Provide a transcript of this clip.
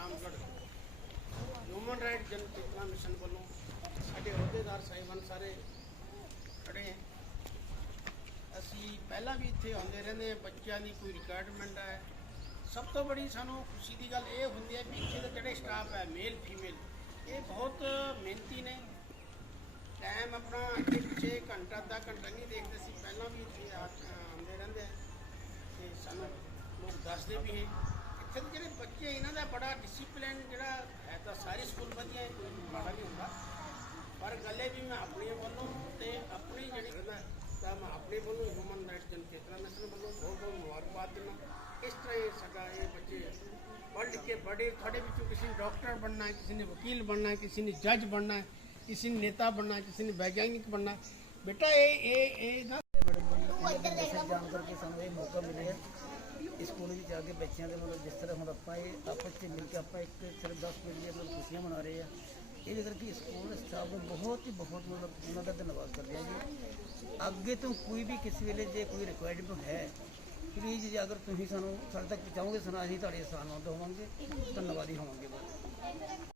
Ramgarh. Human right ਜਨ ਚੇਤਨਾ mission ਵੱਲੋਂ ਸਾਡੇ ਅਹੁਦੇਦਾਰ ਸਾਹਿਬਾਨ ਸਾਰੇ ਖੜੇ ਹੈ। ਅਸੀਂ ਪਹਿਲਾਂ ਵੀ ਇੱਥੇ ਆਉਂਦੇ ਰਹਿੰਦੇ ਹਾਂ, ਬੱਚਿਆਂ ਦੀ ਕੋਈ ਰਿਕੁਆਇਰਮੈਂਟ ਹੈ। ਸਭ ਤੋਂ ਬੜੀ ਸਾਨੂੰ ਖੁਸ਼ੀ ਦੀ ਗੱਲ ਇਹ ਹੁੰਦੀ ਹੈ ਕਿ ਇੱਥੇ ਦੇ ਜਿਹੜੇ ਸਟਾਫ ਹੈ ਮੇਲ ਫੀਮੇਲ ਇਹ ਬਹੁਤ ਮਿਹਨਤੀ ਨੇ। ਟਾਈਮ ਆਪਣਾ ਅੱਗੇ ਪਿੱਛੇ ਘੰਟਾ, ਅੱਧਾ ਘੰਟਾ ਨਹੀਂ ਦੇਖਦੇ ਸੀ। ਪਹਿਲਾਂ ਵੀ ਇੱਥੇ ਆਉਂਦੇ ਰਹਿੰਦੇ ਆ ਤੇ ਸਾਨੂੰ ਲੋਕ ਦੱਸਦੇ ਵੀ ਹੈ। ਇੱਥੇ ਜਿਹੜੇ ਬੱਚੇ ਇਹਨਾਂ ਦਾ ਬੜਾ ਡਿਸਪਲਿਨ ਜਿਹੜਾ ਹੈ ਤਾਂ ਸਾਰੇ ਸਕੂਲ ਵਧੀਆ ਹੈ, ਕੋਈ ਮਾੜਾ ਨਹੀਂ ਹੁੰਦਾ। ਪਰ ਗੱਲੇ ਵੀ ਮੈਂ ਆਪਣੇ ਵੱਲੋਂ ਤੇ ਆਪਣੀ ਜਿਹੜੀ ਤਾਂ ਮੈਂ ਆਪਣੇ ਵੱਲੋਂ ਹਿਊਮਨ ਰਾਈਟਸ ਜਨ ਚੇਤਨਾ ਮਿਸ਼ਨ ਵੱਲੋਂ ਬਹੁਤ ਬਹੁਤ ਮੁਬਾਰਕਬਾਦ ਦਿੰਦਾ। ਇਸ ਤਰ੍ਹਾਂ ਇਹ ਸਾਡਾ ਇਹ ਬੱਚੇ ਪੜ੍ਹ ਲਿਖ ਕੇ ਬੜੇ ਤੁਹਾਡੇ ਵਿੱਚੋਂ ਕਿਸੇ ਨੇ ਡਾਕਟਰ ਬਣਨਾ ਹੈ, ਕਿਸੇ ਨੇ ਵਕੀਲ ਬਣਨਾ ਹੈ, ਕਿਸੇ ਨੇ ਜੱਜ ਬਣਨਾ ਹੈ, ਕਿਸੇ ਨੇ ਨੇਤਾ ਬਣਨਾ ਹੈ, ਕਿਸੇ ਨੇ ਵੈਗਿਆਨਿਕ ਬਣਨਾ ਬੇਟਾ, ਇਹ ਇਹ ਇਹ ਨਾ ਬੜੇ ਬੜੇ ਮੈਸੇਜ ਜਾਣ ਕਰਕੇ ਸਾਨੂੰ ਇਹ ਮੌਕਾ ਮਿਲਿਆ ਇਸ ਸਕੂਲ ਵਿੱਚ ਆ ਕੇ ਬੱਚਿਆਂ ਦੇ ਮਤਲਬ ਜਿਸ ਤਰ੍ਹਾਂ ਹੁਣ ਆਪਾਂ ਇਹ ਆਪਸ ਵਿੱਚ ਮਿਲ ਕੇ ਆਪਾਂ ਇੱਕ ਸਿਰਫ 10 ਮਿੰਟ ਦੀਆਂ ਮਤਲਬ ਖੁਸ਼ੀਆਂ ਮਨਾ ਰਹੇ ਆ ਇਹਦੇ ਕਰਕੇ ਸਕੂਲ ਸਟਾਫ ਨੂੰ ਬਹੁਤ ਹੀ ਬਹੁਤ ਮਤਲਬ ਉਹਨਾਂ ਦਾ ਧੰਨਵਾਦ ਕਰਦੇ ਹਾਂ ਜੀ। ਅੱਗੇ ਤੋਂ ਕੋਈ ਵੀ ਕਿਸੇ ਵੇਲੇ ਜੇ ਕੋਈ ਰਿਕੁਆਇਰਮੈਂਟ ਹੈ ਪਲੀਜ਼ ਜੇ, ਅਗਰ ਤੁਸੀਂ ਸਾਨੂੰ ਸਾਡੇ ਤੱਕ ਪਹੁੰਚਾਓਗੇ ਸੁਣਾ ਅਸੀਂ ਤੁਹਾਡੇ ਸਨਮਾਨਿਤ ਹੋਵਾਂਗੇ ਧੰਨਵਾਦੀ ਹੋਵਾਂਗੇ। ਬਹੁਤ